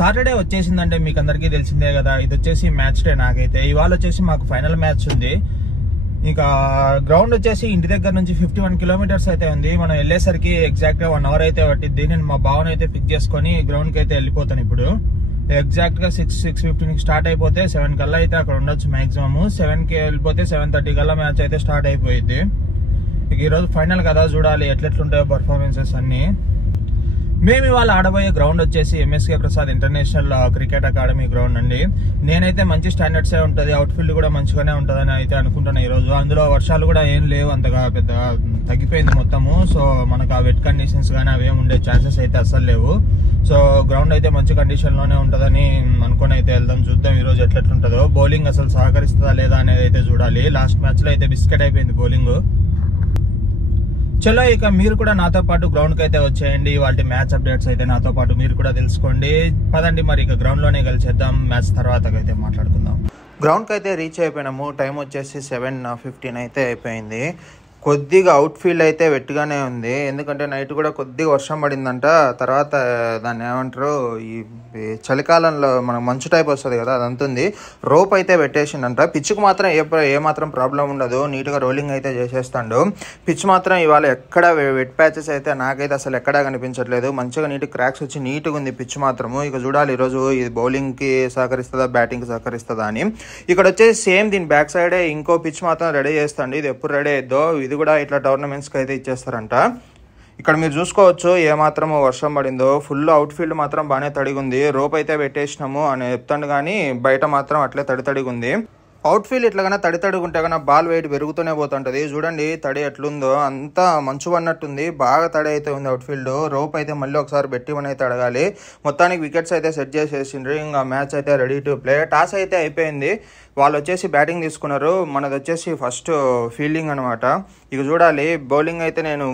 Saturday వచ్చేసిందంటే మీకు అందరికీ తెలిసిందే కదా, ఇది వచ్చేసి మ్యాచ్ డే. నాకైతే ఇవాళ వచ్చేసి మాకు ఫైనల్ మ్యాచ్ ఉంది. ఇంకా గ్రౌండ్ వచ్చేసి ఇంటి దగ్గర నుంచి 51 కిలోమీటర్స్ అయితే ఉంది. మనం వెళ్ళేసరికి ఎగ్జాక్ట్ గా 1 అవర్ అయితే పట్టిద్ది. నేను మా బావన్ అయితే పిక్ చేసుకుని గ్రౌండ్ కి అయితే వెళ్ళిపోతాను. ఇప్పుడు ఎగ్జాక్ట్ గా 6:15 స్టార్ట్ అయిపోతే 7 కల్లా అయితే అక్కడ ఉండొచ్చు మాక్సిమం. 7 కి వెళ్ళిపోతే 7:30 కల్లా మ్యాచ్ అయితే స్టార్ట్ అయిపోయింది. ఇక ఈ రోజు ఫైనల్ కదా, చూడాలి ఎట్లెట్లుంటాయో పర్ఫార్మెన్సెస్ అన్ని. మేము ఇవాళ ఆడబోయే గ్రౌండ్ వచ్చేసి MSK Prasad international cricket academy ground అండి. నేనైతే మంచి స్టాండర్డ్స్ ఏ ఉంటుంది, అవుట్ ఫీల్డ్ కూడా మంచిగానే ఉంటుందని అయితే అనుకుంటున్నా. ఈ రోజు అందులో వర్షాలు కూడా ఏం లేవు, అంతగా పెద్ద తగ్గిపోయింది మొత్తము. సో మనకు ఆ వెట్ కండిషన్స్ కానీ అవి ఏమి ఉండే ఛాన్సెస్ అయితే అస్సలు లేవు. సో గ్రౌండ్ అయితే మంచి కండిషన్ లోనే ఉంటుందని అనుకుని అయితే వెళ్దాం. చూద్దాం ఈ రోజు ఎట్లెట్లుంటుందో. బౌలింగ్ అసలు సహకరిస్తుందా లేదా అనేది అయితే చూడాలి. లాస్ట్ మ్యాచ్ లో అయితే బిస్కెట్ అయిపోయింది బౌలింగ్. చలో ఇక మీరు కూడా నాతో పాటు గ్రౌండ్ కి అయితే వచ్చేయండి. వాటి మ్యాచ్ అప్డేట్స్ అయితే నాతో పాటు మీరు కూడా తెలుసుకోండి. పదండి మరి ఇక గ్రౌండ్ లోనే కలిసేద్దాం. మ్యాచ్ తర్వాత అయితే మాట్లాడుకుందాం. గ్రౌండ్ కి అయితే రీచ్ అయిపోయినాము. టైం వచ్చేసి 7:15 అయితే అయిపోయింది. కొద్దిగా అవుట్ ఫీల్డ్ అయితే వెట్గానే ఉంది, ఎందుకంటే నైట్ కూడా కొద్దిగా వర్షం పడిందంట. తర్వాత దాన్ని ఏమంటారు, ఈ చలికాలంలో మనకు మంచు టైప్ వస్తుంది కదా, అదంతా ఉంది. రోప్ అయితే పెట్టేసిండంట. పిచ్చుకు మాత్రం ఏమాత్రం ప్రాబ్లం ఉండదు, నీట్గా రోలింగ్ అయితే చేసేస్తాడు. పిచ్ మాత్రం ఇవాళ ఎక్కడ వెట్ ప్యాచెస్ అయితే నాకైతే అసలు ఎక్కడా కనిపించట్లేదు. మంచిగా నీట్ క్రాక్స్ వచ్చి నీట్గా ఉంది పిచ్ మాత్రము. ఇక చూడాలి ఈరోజు ఇది బౌలింగ్కి సహకరిస్తుందా బ్యాటింగ్కి సహకరిస్తుందా అని. ఇక్కడ వచ్చేసి సేమ్ దీని బ్యాక్ సైడే ఇంకో పిచ్ మాత్రం రెడీ చేస్తాండి. ఇది ఎప్పుడు రెడీ అయిద్దో, ఇది కూడా ఇట్లా టోర్నమెంట్స్కి అయితే ఇచ్చేస్తారంట. ఇక్కడ మీరు చూసుకోవచ్చు ఏమాత్రం వర్షం పడిందో. ఫుల్ అవుట్ ఫీల్డ్ మాత్రం బాగానే తడిగి ఉంది. రోప్ అయితే పెట్టేసినాము అని చెప్తాను, కానీ బయట మాత్రం అట్లే తడిగి ఉంది. అవుట్ ఫీల్డ్ ఇట్లాగైనా తడిగా ఉంటే కన్నా బాల్ వెయిట్ పెరుగుతూనే పోతుంటుంది. చూడండి తడి ఎట్లుందో, అంతా మంచు పడినట్టుంది, బాగా తడి అయితే ఉంది అవుట్ ఫీల్డ్. రోప్ అయితే మళ్ళీ ఒకసారి పెట్టిమని అయితే అడగాలి. మొత్తానికి వికెట్స్ అయితే సెట్ చేసేసిండ్రు. ఇంకా మ్యాచ్ అయితే రెడీ టు ప్లే. టాస్ అయితే అయిపోయింది, వాళ్ళు వచ్చేసి బ్యాటింగ్ తీసుకున్నారు, మనది వచ్చేసి ఫస్ట్ ఫీల్డింగ్ అనమాట. ఇక చూడాలి. బౌలింగ్ అయితే నేను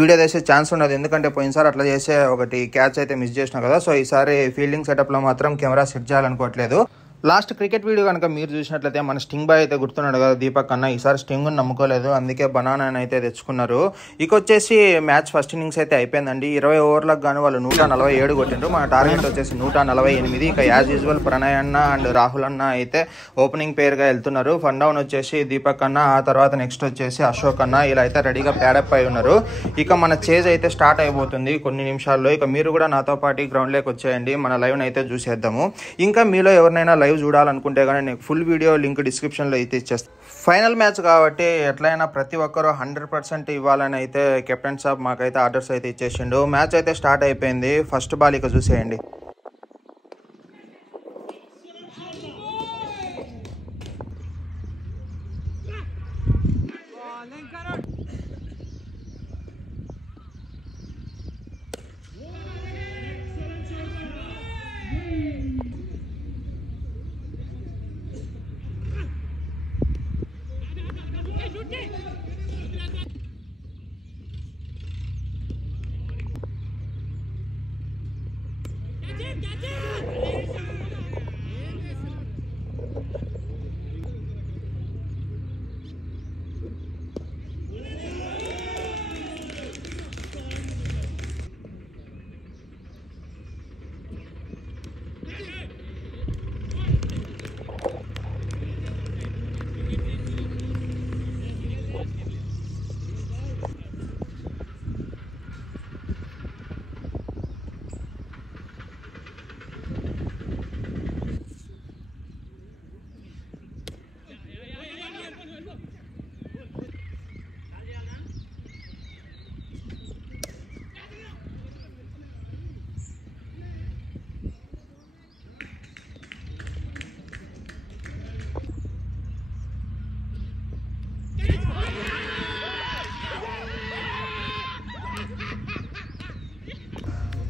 వీడియో చేసే ఛాన్స్ ఉండదు, ఎందుకంటే పోయినసారి అట్లా చేసే ఒకటి క్యాచ్ అయితే మిస్ చేసినా కదా. సో ఈసారి ఫీల్డింగ్ సెటప్లో మాత్రం కెమెరా సెట్ చేయాలనుకోవట్లేదు. లాస్ట్ క్రికెట్ వీడియో కనుక మీరు చూసినట్లయితే మన స్టింగ్ బాయ్ అయితే గుర్తున్నాడు కదా దీపక్ అన్న. ఈసారి స్టింగ్ నమ్ముకోలేదు, అందుకే బనానా అయితే తెచ్చుకున్నారు. ఇక వచ్చేసి మ్యాచ్ ఫస్ట్ ఇన్నింగ్స్ అయితే అయిపోయిందండి. 20 ఓవర్లకు గాను వాళ్ళు 147 కొట్టిండ్రు. మన టార్గెట్ వచ్చేసి 148. ఇక యాజ్ యూజువల్ ప్రణయ్ అన్న అండ్ రాహుల్ అన్న అయితే ఓపెనింగ్ పేరుగా వెళ్తున్నారు. ఫన్ డౌన్ వచ్చేసి దీపక్ అన్న, ఆ తర్వాత నెక్స్ట్ వచ్చేసి అశోక్ అన్న, ఇలా అయితే రెడీగా ప్యాడప్ అయి ఉన్నారు. ఇక మన చేజ్ అయితే స్టార్ట్ అయిపోతుంది కొన్ని నిమిషాల్లో. ఇక మీరు కూడా నాతో పాటు గ్రౌండ్లోకి వచ్చేయండి, మన లైవ్ అయితే చూసేద్దాము. ఇంకా మీలో ఎవరినైనా లైవ్ చూడాలనుకుంటే కానీ నేను ఫుల్ వీడియో లింక్ డిస్క్రిప్షన్లో అయితే ఇచ్చేస్తాను. ఫైనల్ మ్యాచ్ కాబట్టి ఎట్లయినా ప్రతి ఒక్కరూ 100% ఇవ్వాలని అయితే కెప్టెన్ సాబ్ మాకైతే ఆర్డర్స్ అయితే ఇచ్చేసిండు. మ్యాచ్ అయితే స్టార్ట్ అయిపోయింది. ఫస్ట్ బాల్ ఇక చూసేయండి.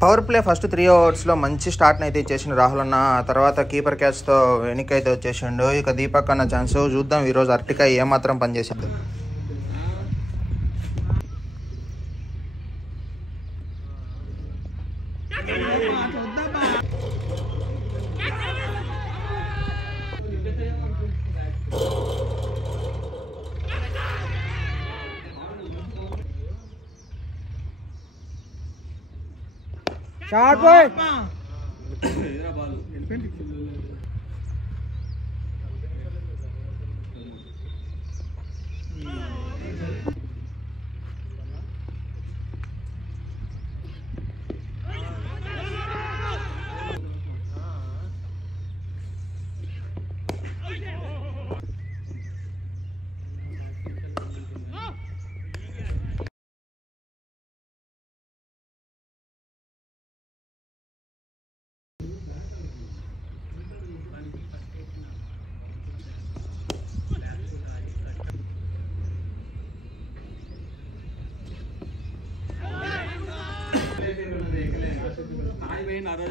పవర్ ప్లే ఫస్ట్ 3 ఓవర్స్లో మంచి స్టార్ట్ని అయితే ఇచ్చేసిండు రాహుల్ అన్న. ఆ తర్వాత కీపర్ క్యాచ్తో వెనక్కి అయితే వచ్చేసిండు. ఇక దీపక్ అన్న ఛాన్స్ చూద్దాం ఈరోజు అర్టికా ఏమాత్రం పనిచేసిండు. షాట్ బాయ్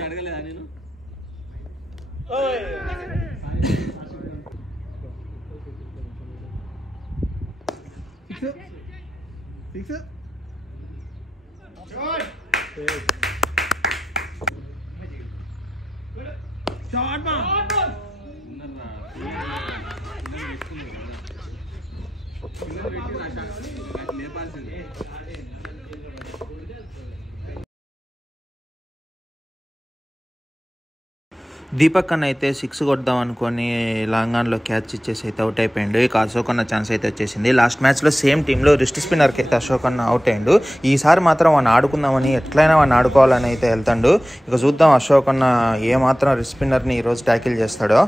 అడగలేదా నేను లేపాల్సింది దీపక్ అన్న అయితే 6 కొడదాం అనుకొని లాంగ్ ఆన్లో క్యాచ్ ఇచ్చేసి అయితే అవుట్ అయిపోయిండు. ఇక అశోక్ అన్న ఛాన్స్ అయితే వచ్చేసింది. లాస్ట్ మ్యాచ్లో సేమ్ టీంలో రిస్ట్ స్పిన్నర్కి అయితే అశోక్ అన్న అవుట్ అయ్యిండు. ఈసారి మాత్రం వాడిని ఆడుకుందామని ఎట్లయినా వాడిని ఆడుకోవాలని అయితే వెళ్తాడు. ఇక చూద్దాం అశోక్ అన్న ఏమాత్రం రిస్ట్ స్పిన్నర్ని ఈరోజు ట్యాకిల్ చేస్తాడో.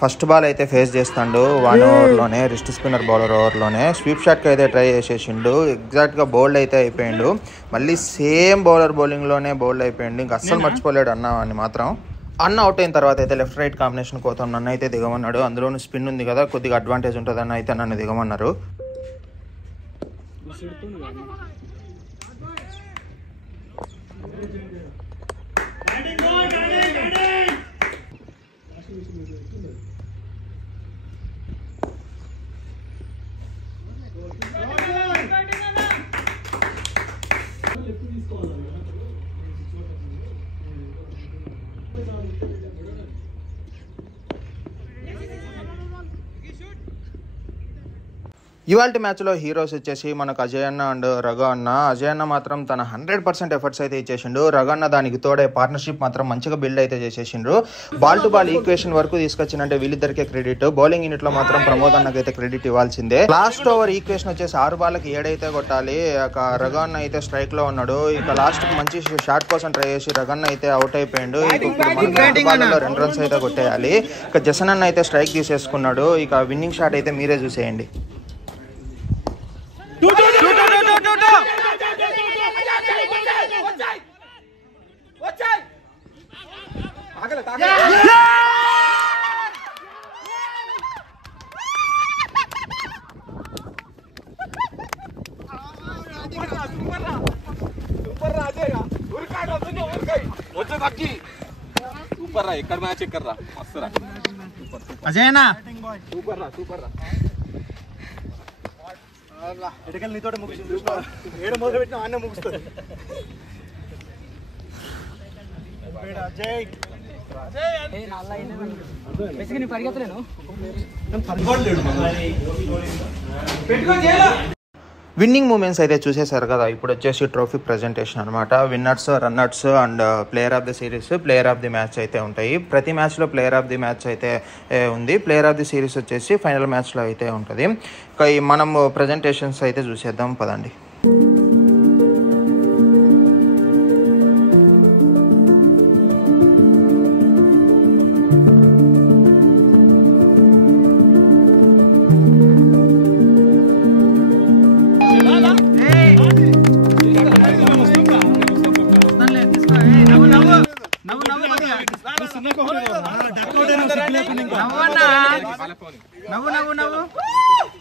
ఫస్ట్ బాల్ అయితే ఫేస్ చేస్తాడు 1 ఓవర్లోనే, రిస్ట్ స్పిన్నర్ బౌలర్ ఓవర్లోనే స్వీప్ షాట్కి అయితే ట్రై చేసేసిండు. ఎగ్జాక్ట్గా బౌల్డ్ అయితే అయిపోయిండు. మళ్ళీ సేమ్ బౌలర్ బౌలింగ్లోనే బౌల్డ్ అయిపోయిండు. ఇంకా అస్సలు మర్చిపోలేడు అన్న అని మాత్రం. అన్న అవుట్ అయిన తర్వాత అయితే లెఫ్ట్ రైట్ కాంబినేషన్ కోసం నన్ను అయితే దిగమన్నాడు. అందులోనూ స్పిన్ ఉంది కదా, కొద్దిగా అడ్వాంటేజ్ ఉంటుంది అన్న అయితే నన్ను దిగమన్నారు. ఇవాళ మ్యాచ్లో హీరోస్ వచ్చేసి మనకు అజయ్ అన్న అండ్ రఘు అన్న. అజయ్ అన్న మాత్రం తన 100% ఎఫర్ట్స్ అయితే ఇచ్చేసిండు. రఘు అన్న దానికి తోడే పార్ట్నర్షిప్ మాత్రం మంచిగా బిల్డ్ అయితే చేసేసిండ్రు. బాల్ టు బాల్ ఈక్వేషన్ వరకు తీసుకొచ్చిందంటే వీళ్ళిద్దరికే క్రెడిట్. బౌలింగ్ యూనిట్ లో మాత్రం ప్రమోద్ అన్నకి అయితే క్రెడిట్ ఇవ్వాల్సిందే. లాస్ట్ ఓవర్ ఈక్వేషన్ వచ్చేసి 6 బాల్కి 7 అయితే కొట్టాలి. ఇక రఘు అన్న అయితే స్ట్రైక్ లో ఉన్నాడు. ఇక లాస్ట్ మంచి షాట్ కోసం ట్రై చేసి రఘు అన్న అయితే అవుట్ అయిపోయిండు. ఇప్పుడు 2 రన్స్ అయితే కొట్టేయాలి. ఇక జసన్ అన్న అయితే స్ట్రైక్ తీసేసుకున్నాడు. ఇక విన్నింగ్ షాట్ అయితే మీరే చూసేయండి. సూపర్ రా, ఎక్కడ మ్యాచ్ ఎక్కడ రా, మస్తు రా, అజయనా సూపర్ రా, సూపర్ రా. ఎటకల్ నీతోటే ముగిసింది. ఏడు మొదలు పెట్టినా అన్న ముగుస్తుంది. విన్నింగ్ మూమెంట్స్ అయితే చూసేశారు కదా. ఇప్పుడు వచ్చేసి ట్రోఫీ ప్రజెంటేషన్ అనమాట. Winners, runners and player of the series, player of the match అయితే ఉంటాయి. ప్రతి మ్యాచ్లో ప్లేయర్ ఆఫ్ ది మ్యాచ్ అయితే ఉంది. ప్లేయర్ ఆఫ్ ది సిరీస్ వచ్చేసి ఫైనల్ మ్యాచ్లో అయితే ఉంటుంది. మనం ప్రజెంటేషన్స్ అయితే చూసేద్దాం పదండి.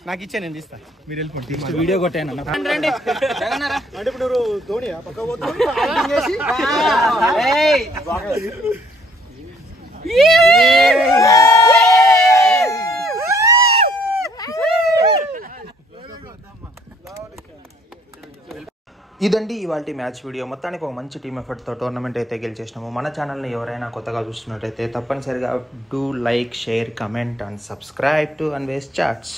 నాకు ఇచ్చా, నేను తీస్తా. మీరు వెళ్ళిపోండి, వీడియో కొట్టాను. అంటే ఇప్పుడు ధోని పక్క ఇదండి ఇవాళ మ్యాచ్ వీడియో. మొత్తానికి ఒక మంచి టీమ్ ఎఫర్ట్తో టోర్నమెంట్ అయితే గెలిచేసినాము. మన ఛానల్ని ఎవరైనా కొత్తగా చూస్తున్నట్టయితే తప్పనిసరిగా do like, share, comment and subscribe to Anvesh charts.